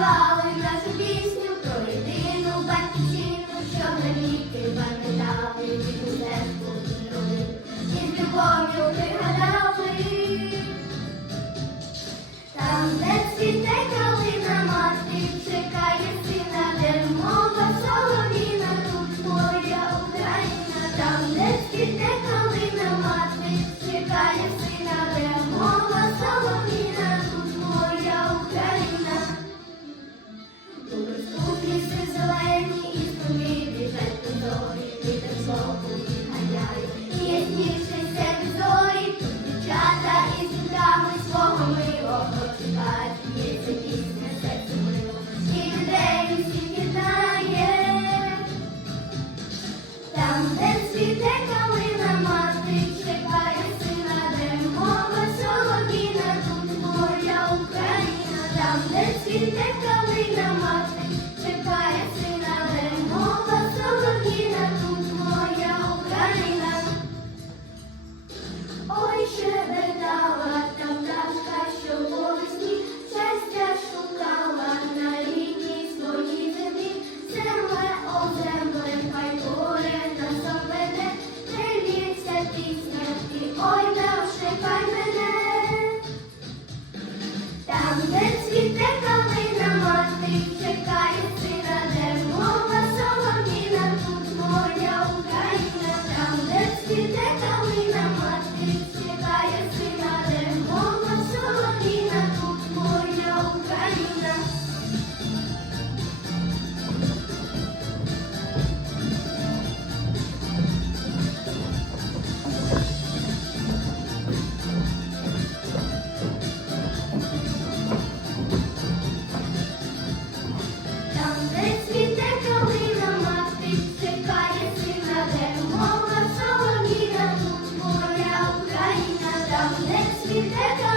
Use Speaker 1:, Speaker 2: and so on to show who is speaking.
Speaker 1: Wow. де цвіте калина мати, чекає сина, не мова солов'їна, тут моя Україна. Ой, щебетала та пташка, що повесні, щастя шукала на рідній своїй землі, земле о земле, хай горе нас заведе, не літься ті смерті, ой, навшикай мене. Там, де Şimdi de